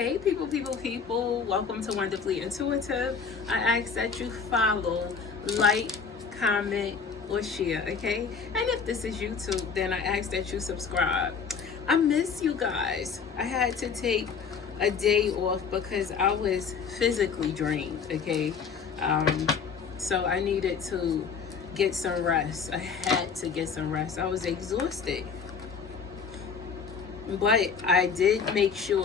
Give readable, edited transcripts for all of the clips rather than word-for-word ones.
Hey people, welcome to Wonderfully Intuitive. I ask that you follow, like, comment, or share, okay? And if this is YouTube, then I ask that you subscribe. I miss you guys. I had to take a day off because I was physically drained, okay? So I needed to get some rest. I had to get some rest. I was exhausted. But I did make sure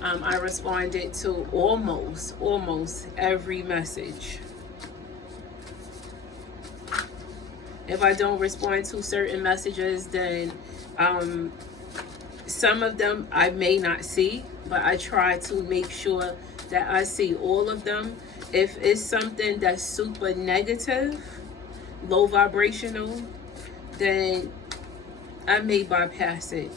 I responded to almost every message. If I don't respond to certain messages, then some of them I may not see, but I try to make sure that I see all of them. If it's something that's super negative, low vibrational, then I may bypass it.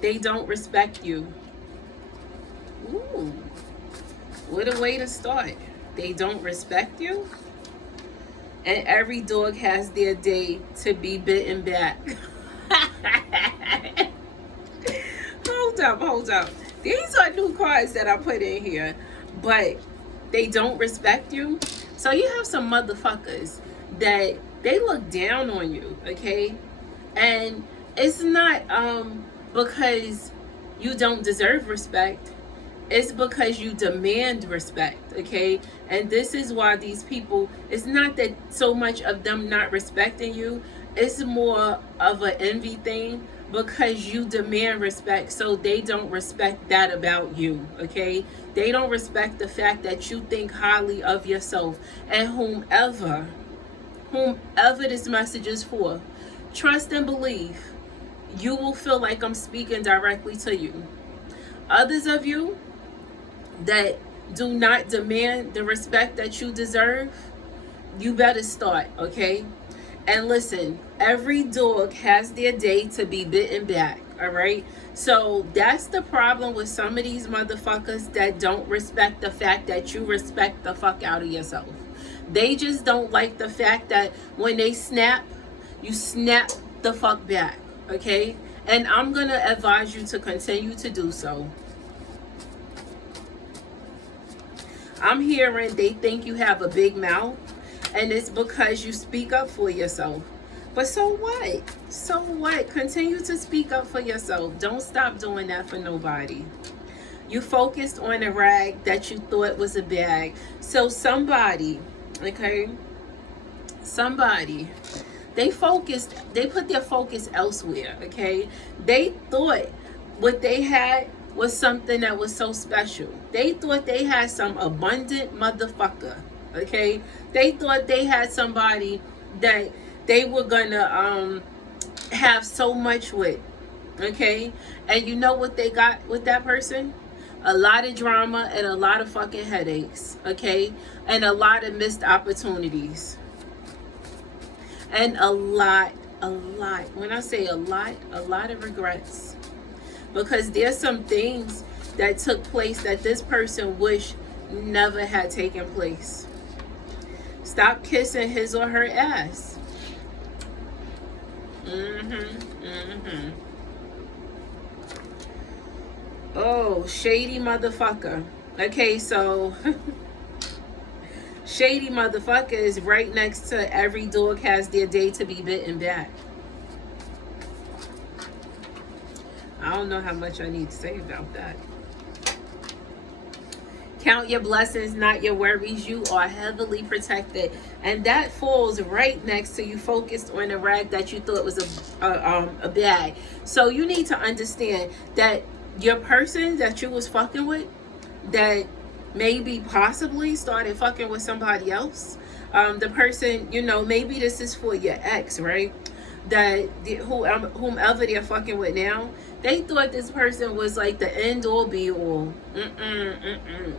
They don't respect you. Ooh, what a way to start. They don't respect you. And every dog has their day to be bitten back. Hold up. These are new cards that I put in here. But they don't respect you. So you have some motherfuckers that they look down on you, okay? And it's not because you don't deserve respect. It's because you demand respect, okay? And this is why these people, it's not that so much of them not respecting you, it's more of an envy thing because you demand respect, so they don't respect that about you, okay? They don't respect the fact that you think highly of yourself. And whomever this message is for, trust and believe, you will feel like I'm speaking directly to you. Others of you that do not demand the respect that you deserve, you better start, okay? And listen, every dog has their day to be bitten back, all right? So that's the problem with some of these motherfuckers that don't respect the fact that you respect the fuck out of yourself. They just don't like the fact that when they snap, you snap the fuck back, okay? And I'm going to advise you to continue to do so. I'm hearing they think you have a big mouth, and it's because you speak up for yourself. But so what? So what? Continue to speak up for yourself. Don't stop doing that for nobody. You focused on a rag that you thought was a bag. So somebody, okay? Somebody, they put their focus elsewhere, okay? They thought what they had was something that was so special. They thought they had some abundant motherfucker, okay? They thought they had somebody that they were gonna have so much with, okay? And you know what they got with that person? A lot of drama and a lot of fucking headaches, okay? And a lot of missed opportunities. And a lot, when I say a lot of regrets. Because there's some things that took place that this person wished never had taken place. Stop kissing his or her ass. Oh, shady motherfucker. Okay, so shady motherfucker is right next to every dog has their day to be bitten back. I don't know how much I need to say about that. Count your blessings, not your worries. You are heavily protected. And that falls right next to you focused on a rag that you thought was a bag. So you need to understand that your person that you was fucking with, that maybe possibly started fucking with somebody else. The person, you know, maybe this is for your ex, right? That whomever they're fucking with now, they thought this person was like the end all be all.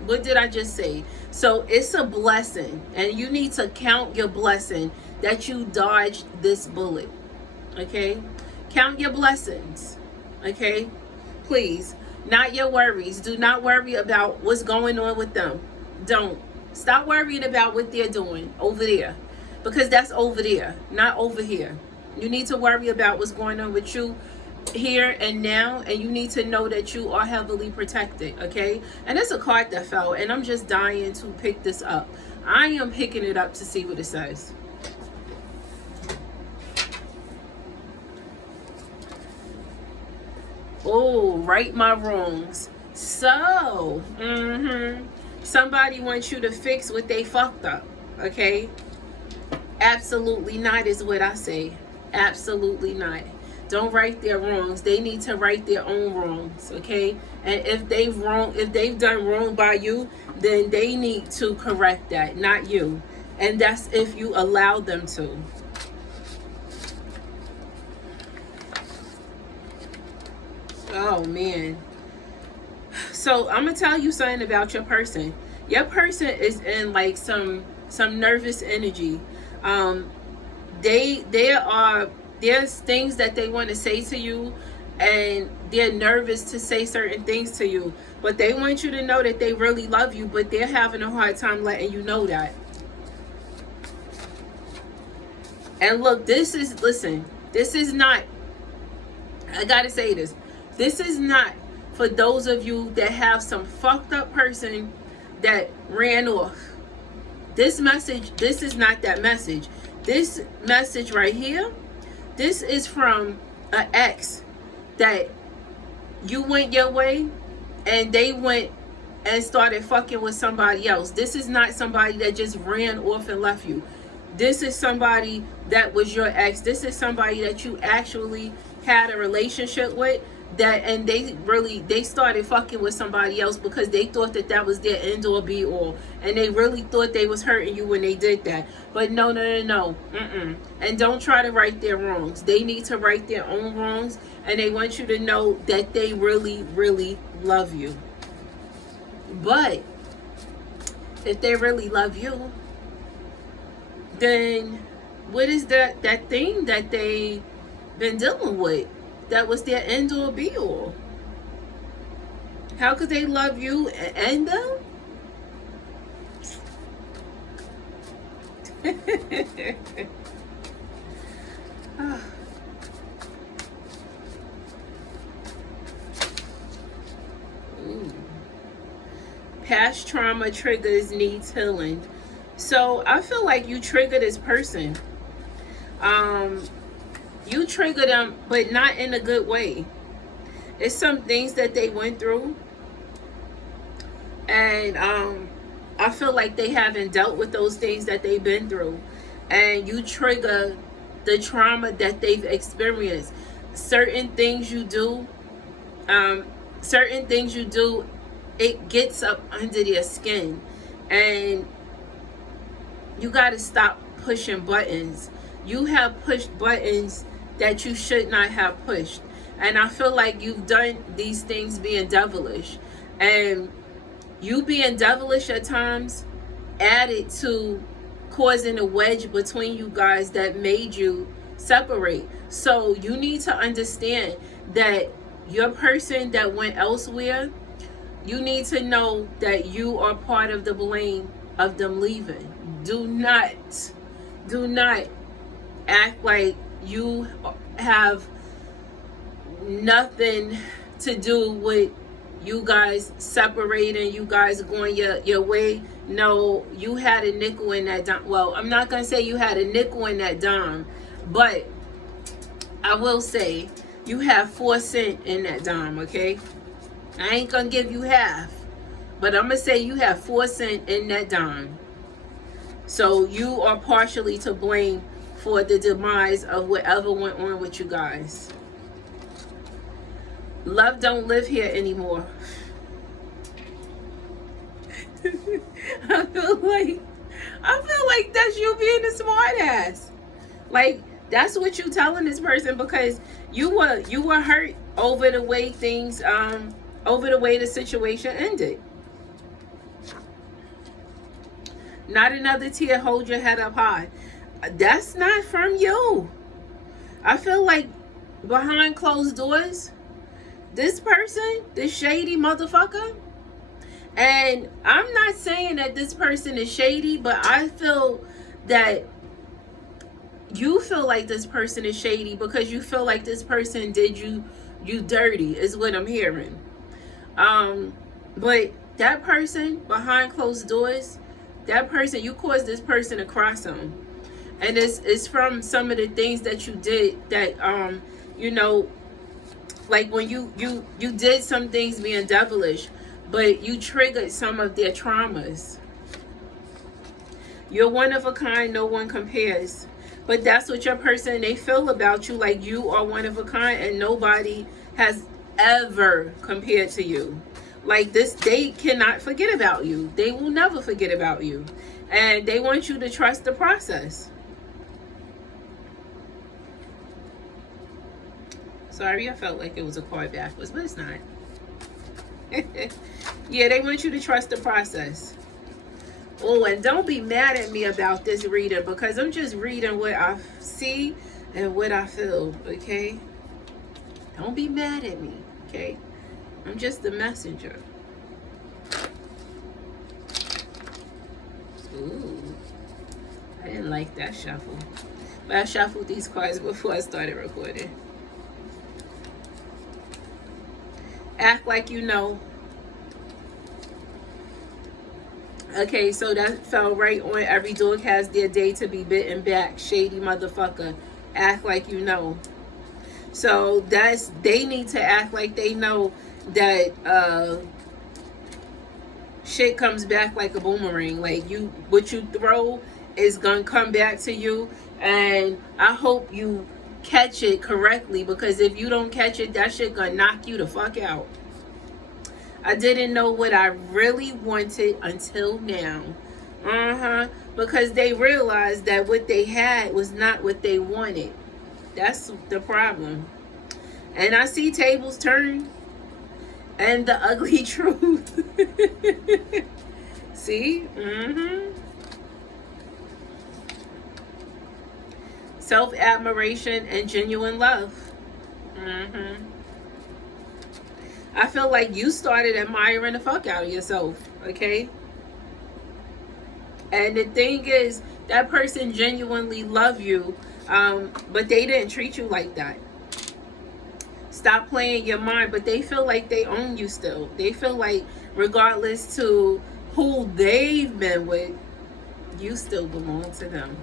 What did I just say? So it's a blessing, and you need to count your blessing that you dodged this bullet, okay? Count your blessings, okay? Please, not your worries. Do not worry about what's going on with them. Don't. Stop worrying about what they're doing over there, because that's over there, not over here. You need to worry about what's going on with you here and now, and you need to know that you are heavily protected, okay? And it's a card that fell, and I'm just dying to pick this up. I am picking it up to see what it says. Oh, right my wrongs. So, somebody wants you to fix what they fucked up, okay? Absolutely not is what I say. Absolutely not. Don't right their wrongs. They need to right their own wrongs, okay? And if they've done wrong by you, then they need to correct that, not you. And that's if you allow them to. Oh man. So I'm gonna tell you something about your person. Your person is in like some nervous energy. There's things that they want to say to you, and they're nervous to say certain things to you, but they want you to know that they really love you, but they're having a hard time letting you know that. And look, this is not, I gotta say this, this is not for those of you that have some fucked up person that ran off. This is not that message. This message right here, this is from an ex that you went your way and they went and started fucking with somebody else. This is not somebody that just ran off and left you. This is somebody that was your ex. This is somebody that you actually had a relationship with, and they started fucking with somebody else because they thought that was their end all be all, and they really thought they was hurting you when they did that. But no. And don't try to right their wrongs. They need to right their own wrongs, and they want you to know that they really, really love you. But if they really love you, then what is that thing that they been dealing with that was their end all be all? How could they love you and them? Past trauma triggers needs healing. So I feel like you trigger this person. You trigger them, but not in a good way. It's some things that they went through, and I feel like they haven't dealt with those things that they've been through, and you trigger the trauma that they've experienced. Certain things you do, it gets up under their skin, and you got to stop pushing buttons. You have pushed buttons that you should not have pushed. And I feel like you've done these things being devilish. And you being devilish at times added to causing a wedge between you guys that made you separate. So you need to understand that your person that went elsewhere, you need to know that you are part of the blame of them leaving. Do not act like you have nothing to do with you guys separating, you guys going your way. No, you had a nickel in that dime. Well, I'm not going to say you had a nickel in that dime, but I will say you have 4 cents in that dime, okay? I ain't going to give you half, but I'm going to say you have 4 cents in that dime. So you are partially to blame for the demise of whatever went on with you guys. Love don't live here anymore. I feel like that's you being a smart ass. Like, that's what you telling this person, because you were hurt over the way things over the way the situation ended. Not another tear, hold your head up high. That's not from you. I feel like behind closed doors, this person, this shady motherfucker, and I'm not saying that this person is shady, but I feel that you feel like this person is shady because you feel like this person did you dirty, is what I'm hearing. But that person behind closed doors, that person, you caused this person to cross them. And it's from some of the things that you did that, you know, like when you did some things being devilish, but you triggered some of their traumas. You're one of a kind, no one compares. But that's what your person, they feel about you, like you are one of a kind and nobody has ever compared to you. Like this, they cannot forget about you. They will never forget about you. And they want you to trust the process. Sorry, I felt like it was a card backwards, but it's not. Yeah, they want you to trust the process. Oh, and don't be mad at me about this reading because I'm just reading what I see and what I feel, okay? Don't be mad at me, okay? I'm just the messenger. Ooh, I didn't like that shuffle. But I shuffled these cards before I started recording. Act like you know. Okay, so that fell right on. Every dog has their day to be bitten back. Shady motherfucker. Act like you know. So that's, they need to act like they know that shit comes back like a boomerang. Like what you throw is gonna come back to you. And I hope you catch it correctly, because if you don't catch it, that shit gonna knock you the fuck out. I didn't know what I really wanted until now. Because they realized that what they had was not what they wanted. That's the problem. And I see tables turn. And the ugly truth. See? Self-admiration and genuine love. I feel like you started admiring the fuck out of yourself, okay? And the thing is, that person genuinely loved you, but they didn't treat you like that. Stop playing your mind, but they feel like they own you still. They feel like regardless to who they've been with, you still belong to them.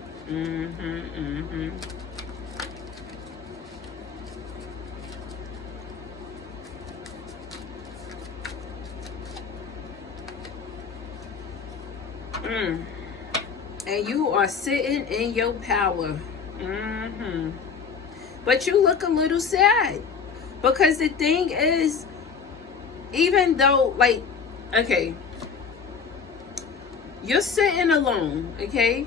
And you are sitting in your power. But you look a little sad. Because the thing is, even though, like, okay, you're sitting alone, okay?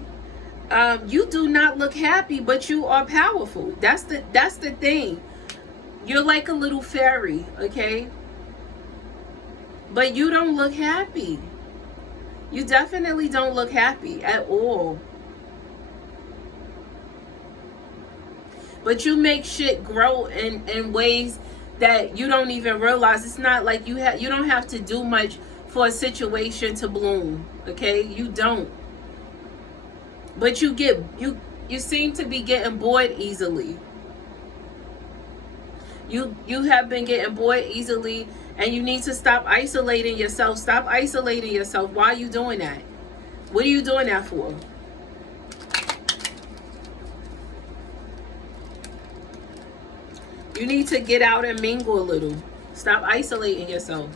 You do not look happy, but you are powerful. That's the thing. You're like a little fairy, okay? But you don't look happy. You definitely don't look happy at all. But you make shit grow in ways that you don't even realize. It's not like you don't have to do much for a situation to bloom, okay? You don't. But you seem to be getting bored easily. You have been getting bored easily, and you need to stop isolating yourself. Stop isolating yourself. Why are you doing that? What are you doing that for? You need to get out and mingle a little. Stop isolating yourself.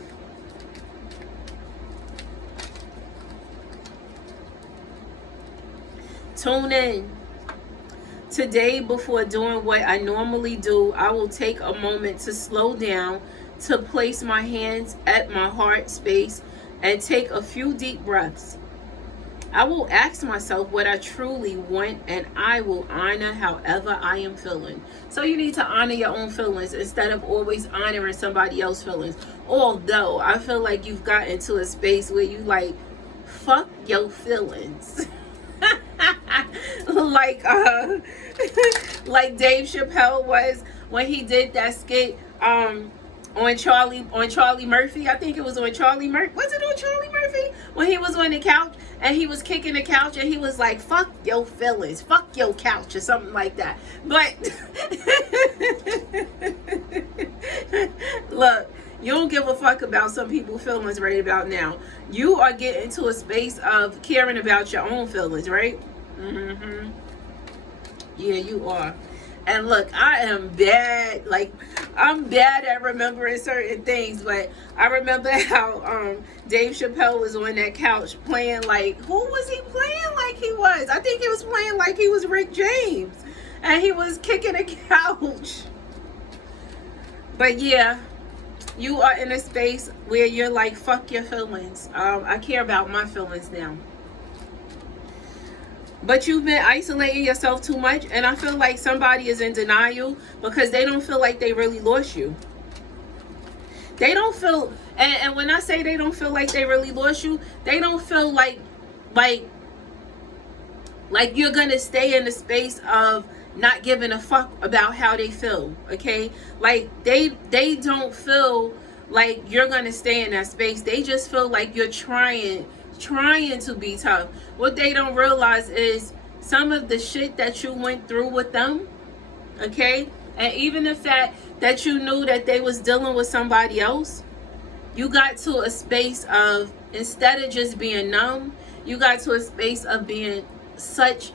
Tune in. Today, before doing what I normally do, I will take a moment to slow down, to place my hands at my heart space, and take a few deep breaths. I will ask myself what I truly want, and I will honor however I am feeling. So you need to honor your own feelings instead of always honoring somebody else's feelings. Although I feel like you've gotten to a space where you like, fuck your feelings. like like Dave Chappelle was when he did that skit on Charlie Murphy. I think it was on Charlie Murphy. Was it on Charlie Murphy? When he was on the couch and he was kicking the couch and he was like, fuck your feelings, fuck your couch, or something like that. But look, you don't give a fuck about some people's feelings right about now. You are getting to a space of caring about your own feelings, right? Mm-hmm. Yeah, you are. And look, I am bad. Like, I'm bad at remembering certain things. But I remember how Dave Chappelle was on that couch playing like, who was he playing like he was? I think he was playing like he was Rick James. And he was kicking a couch. But yeah, you are in a space where you're like, fuck your feelings. I care about my feelings now. But you've been isolating yourself too much, and I feel like somebody is in denial because they don't feel like they really lost you. They don't feel, and when I say they don't feel like they really lost you, they don't feel like you're gonna stay in the space of not giving a fuck about how they feel. Okay, like they don't feel like you're gonna stay in that space. They just feel like you're trying to be tough. What they don't realize is some of the shit that you went through with them, okay, and even the fact that you knew that they was dealing with somebody else, you got to a space of, instead of just being numb, you got to a space of being such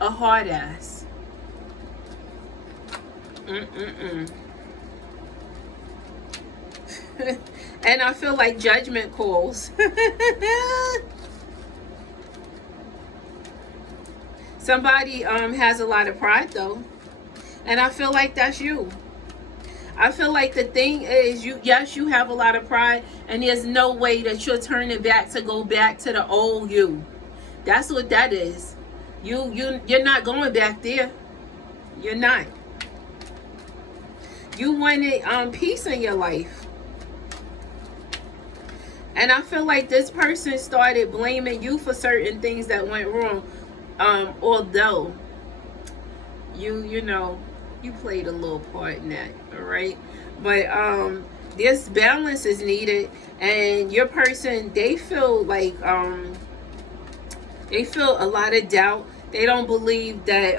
a hard ass. And I feel like judgment calls. Somebody has a lot of pride though, and I feel like that's you. I feel like the thing is, you have a lot of pride, and there's no way that you're turning back to go back to the old you. That's what that is. You're not going back there. You're not. You wanted peace in your life. And I feel like this person started blaming you for certain things that went wrong. Although you know, you played a little part in that, all right? But this balance is needed, and your person, they feel like they feel a lot of doubt. They don't believe that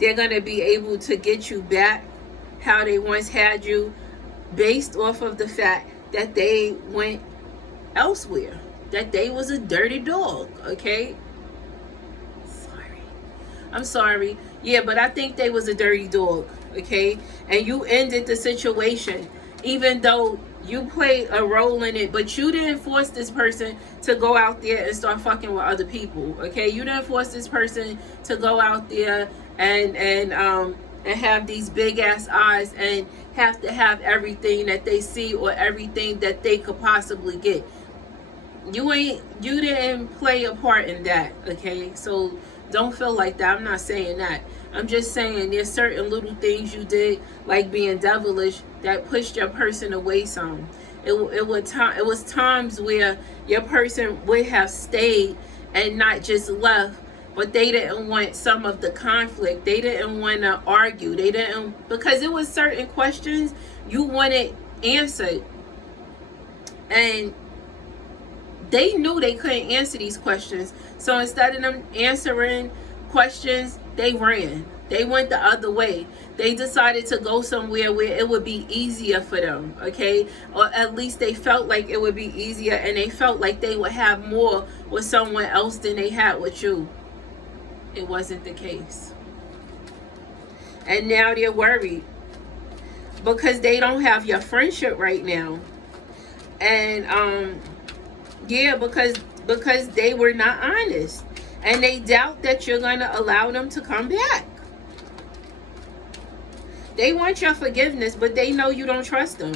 they're gonna be able to get you back how they once had you, based off of the fact that they went elsewhere, that they was a dirty dog. Okay, I'm sorry. Yeah, but I think they was a dirty dog. Okay, and you ended the situation, even though you played a role in it, but you didn't force this person to go out there and start fucking with other people. Okay, you didn't force this person to go out there and have these big ass eyes and have to have everything that they see or everything that they could possibly get. You didn't play a part in that. Okay, so don't feel like that. I'm not saying that. I'm just saying there's certain little things you did, like being devilish, that pushed your person away some. It was times where your person would have stayed and not just left, but they didn't want some of the conflict. They didn't want to argue. They didn't, because it was certain questions you wanted answered, and they knew they couldn't answer these questions. So instead of them answering questions, they ran. They went the other way. They decided to go somewhere where it would be easier for them, okay? Or at least they felt like it would be easier, and they felt like they would have more with someone else than they had with you. It wasn't the case. And now they're worried because they don't have your friendship right now. And yeah, because they were not honest, and they doubt that you're going to allow them to come back. They want your forgiveness, but they know you don't trust them,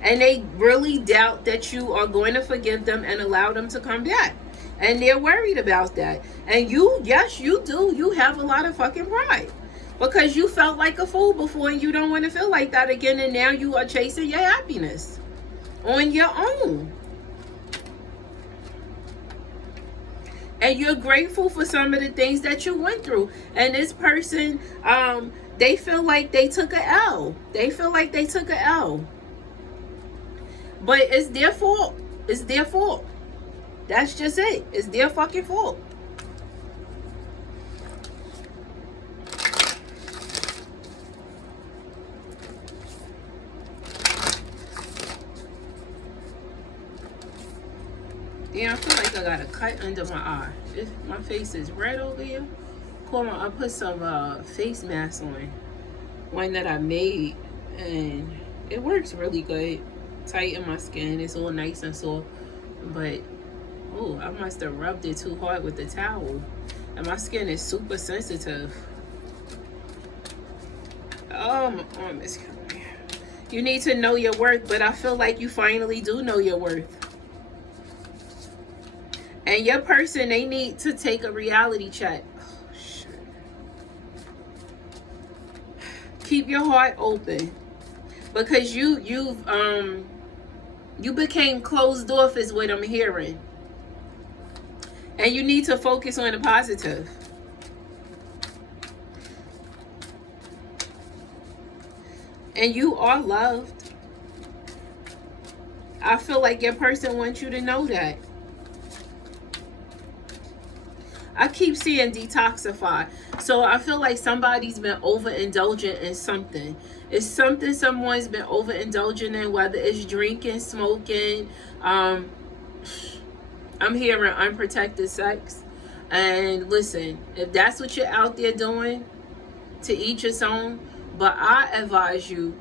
and they really doubt that you are going to forgive them and allow them to come back, and they're worried about that. And you, yes, you do, you have a lot of fucking pride, because you felt like a fool before, and you don't want to feel like that again, and now you are chasing your happiness on your own. And you're grateful for some of the things that you went through. And this person They feel like they took a L. They feel like they took a L. But it's their fault. It's their fault. That's just it. It's their fucking fault. Yeah, I feel like I got a cut under my eye. My face is red over here. I put some face mask on. One that I made. And it works really good. Tighten my skin. It's all nice and soft. But, oh, I must have rubbed it too hard with the towel. And my skin is super sensitive. Oh, my arm is killing me. You need to know your worth. But I feel like you finally do know your worth. And your person, they need to take a reality check. Oh, shit. Keep your heart open. Because you became closed off is what I'm hearing. And you need to focus on the positive. And you are loved. I feel like your person wants you to know that. I keep seeing detoxify. So I feel like somebody's been overindulgent in something. It's something someone's been overindulgent in, whether it's drinking, smoking. I'm hearing unprotected sex. And listen, if that's what you're out there doing, to each its own. But I advise you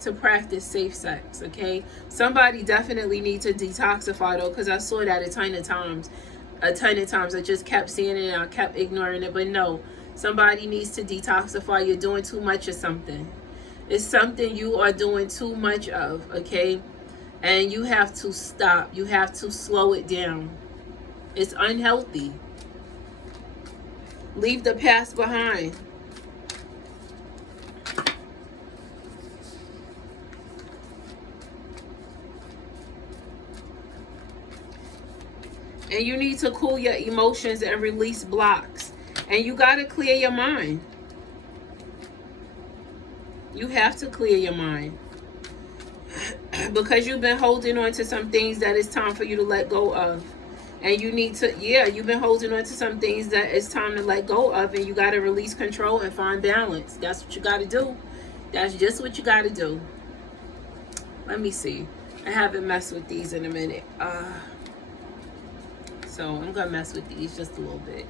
to practice safe sex, okay? Somebody definitely needs to detoxify though, because I saw that a ton of times. I just kept seeing it and I kept ignoring it. But no, somebody needs to detoxify. You're doing too much of something. It's something you are doing too much of, okay? And you have to stop. You have to slow it down. It's unhealthy. Leave the past behind. And you need to cool your emotions and release blocks. And you got to clear your mind. You have to clear your mind. Because you've been holding on to some things that it's time for you to let go of. And you need to, you've been holding on to some things that it's time to let go of. And you got to release control and find balance. That's what you got to do. That's just what you got to do. Let me see. I haven't messed with these in a minute. So I'm going to mess with these just a little bit.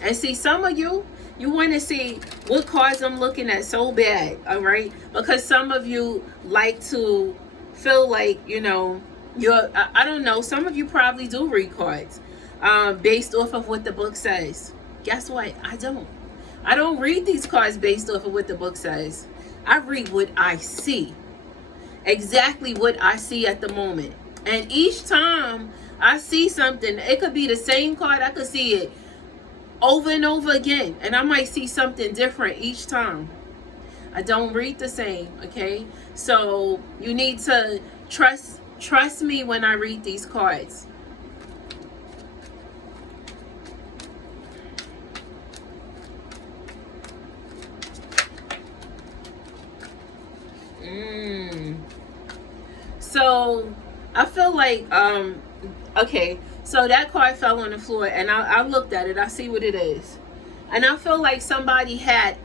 And see, some of you want to see what cards I'm looking at so bad, all right? Because some of you like to feel like, you know, I don't know, some of you probably do read cards based off of what the book says. Guess what? I don't read these cards based off of what the book says. I read what I see. Exactly what I see at the moment. And each time I see something, it could be the same card. I could see it over and over again. And I might see something different each time. I don't read the same, okay? So you need to trust me when I read these cards. So I feel like okay, so that card fell on the floor and I looked at it. I see what it is. And I feel like somebody had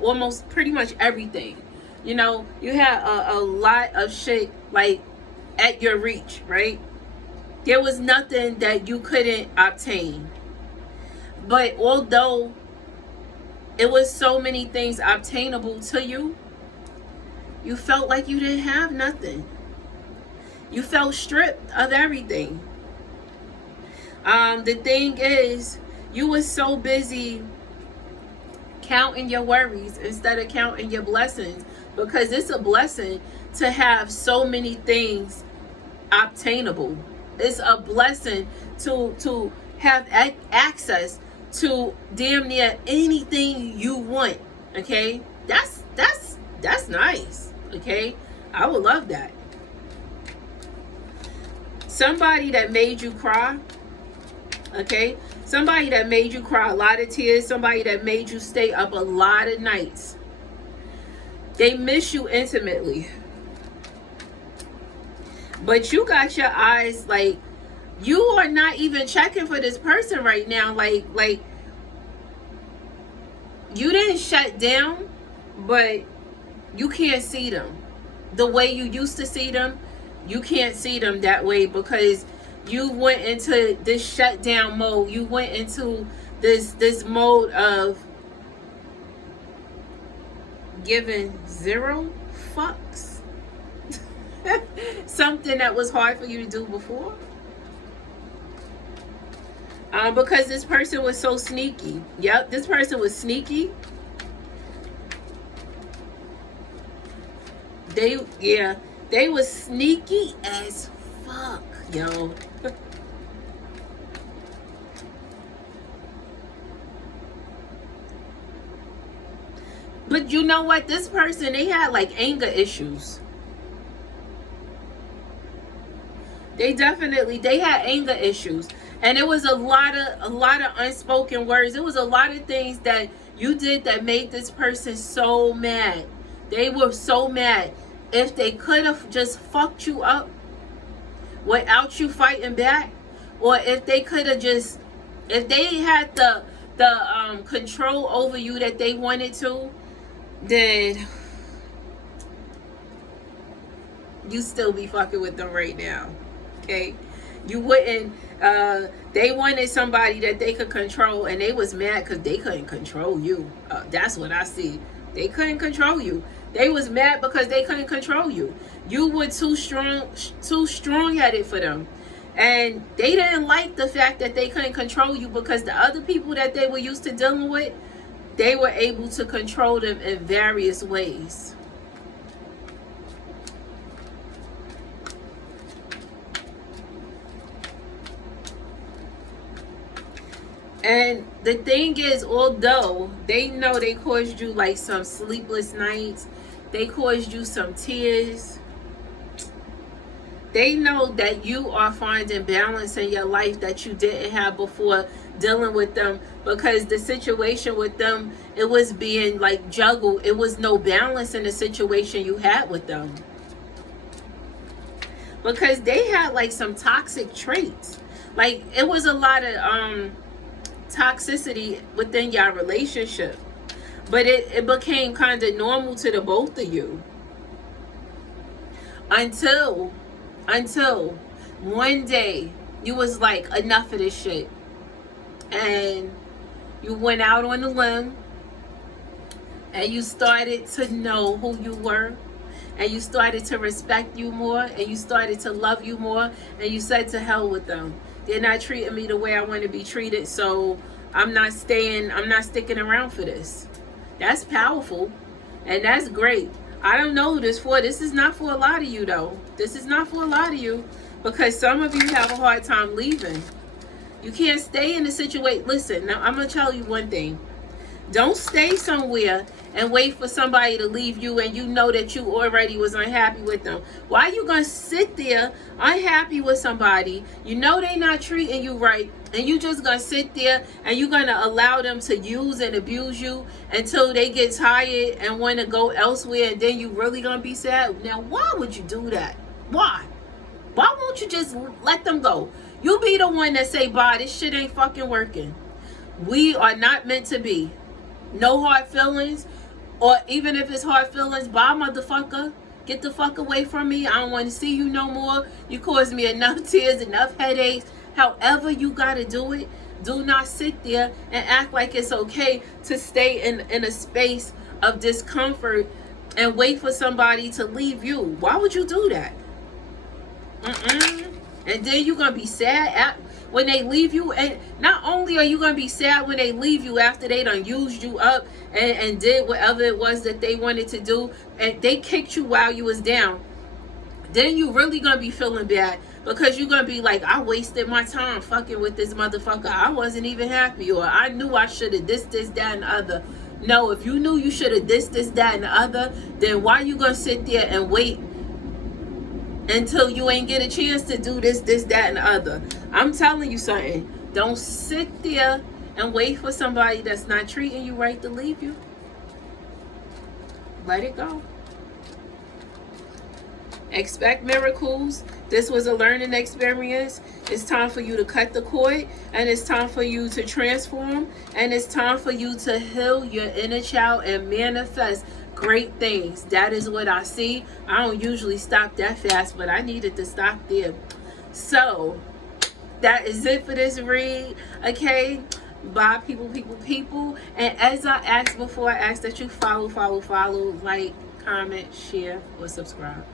almost pretty much everything. You know, you had a lot of shit like at your reach, right? There was nothing that you couldn't obtain. But although it was so many things obtainable to you, you felt like you didn't have nothing. You felt stripped of everything. The thing is, you were so busy counting your worries instead of counting your blessings, because it's a blessing to have so many things obtainable. It's a blessing to have access to damn near anything you want. Okay, that's nice. Okay, I would love that. Somebody that made you cry, okay? Somebody that made you cry a lot of tears. Somebody that made you stay up a lot of nights, They miss you intimately. But you got your eyes, like, you are not even checking for this person right now. Like you didn't shut down, but you can't see them the way you used to see them. You can't see them that way because you went into this shutdown mode. You went into this mode of giving zero fucks. Something that was hard for you to do before. Because this person was so sneaky. Yep, this person was sneaky. They was sneaky as fuck, yo. But you know what? This person, they had like anger issues. They had anger issues. And it was a lot of unspoken words. It was a lot of things that you did that made this person so mad. They were so mad. If they could have just fucked you up without you fighting back, or if they could have just, if they had the control over you that they wanted to, then you still be fucking with them right now. Okay? You wouldn't, they wanted somebody that they could control, and they was mad because they couldn't control you. That's what I see. They couldn't control you. They was mad because they couldn't control you. You were too strong-headed for them. And they didn't like the fact that they couldn't control you because the other people that they were used to dealing with, they were able to control them in various ways. And the thing is, although they know they caused you like some sleepless nights, they caused you some tears, they know that you are finding balance in your life that you didn't have before dealing with them, because the situation with them, it was being like juggled. It was no balance in the situation you had with them, because they had like some toxic traits. Like, it was a lot of toxicity within your relationship, but it became kind of normal to the both of you until one day you was like, enough of this shit, and you went out on a limb and you started to know who you were, and you started to respect you more, and you started to love you more, and you said, to hell with them. They're not treating me the way I want to be treated, so I'm not sticking around for this. That's powerful, and that's great. I don't know who this for. This is not for a lot of you, though. This is not for a lot of you, because some of you have a hard time leaving. You can't stay in the situation. Listen, now I'm going to tell you one thing. Don't stay somewhere and wait for somebody to leave you and you know that you already was unhappy with them. Why are you going to sit there unhappy with somebody? You know they not treating you right, and you just going to sit there and you're going to allow them to use and abuse you until they get tired and want to go elsewhere, and then you really going to be sad? Now, why would you do that? Why? Why won't you just let them go? You be the one that say, bye, this shit ain't fucking working. We are not meant to be. No hard feelings. Or even if it's hard feelings, bye, motherfucker. Get the fuck away from me. I don't want to see you no more. You caused me enough tears, enough headaches. However you got to do it, do not sit there and act like it's okay to stay in a space of discomfort and wait for somebody to leave you. Why would you do that? And then you're going to be sad when they leave you. And not only are you going to be sad when they leave you after they done used you up and did whatever it was that they wanted to do, and they kicked you while you was down, then you really going to be feeling bad, because you're going to be like, I wasted my time fucking with this motherfucker. I wasn't even happy, or I knew I should have this, that, and the other. No, if you knew you should have this, that, and the other, then why you going to sit there and wait until you ain't get a chance to do this, that, and the other? I'm telling you something. Don't sit there and wait for somebody that's not treating you right to leave you. let it go. Expect miracles. This was a learning experience. It's time for you to cut the cord, and it's time for you to transform, and it's time for you to heal your inner child and manifest great things. That is what I see. I don't usually stop that fast, but I needed to stop there. So that is it for this read. Okay, bye, people. And as I asked before, I ask that you follow, like, comment, share, or subscribe.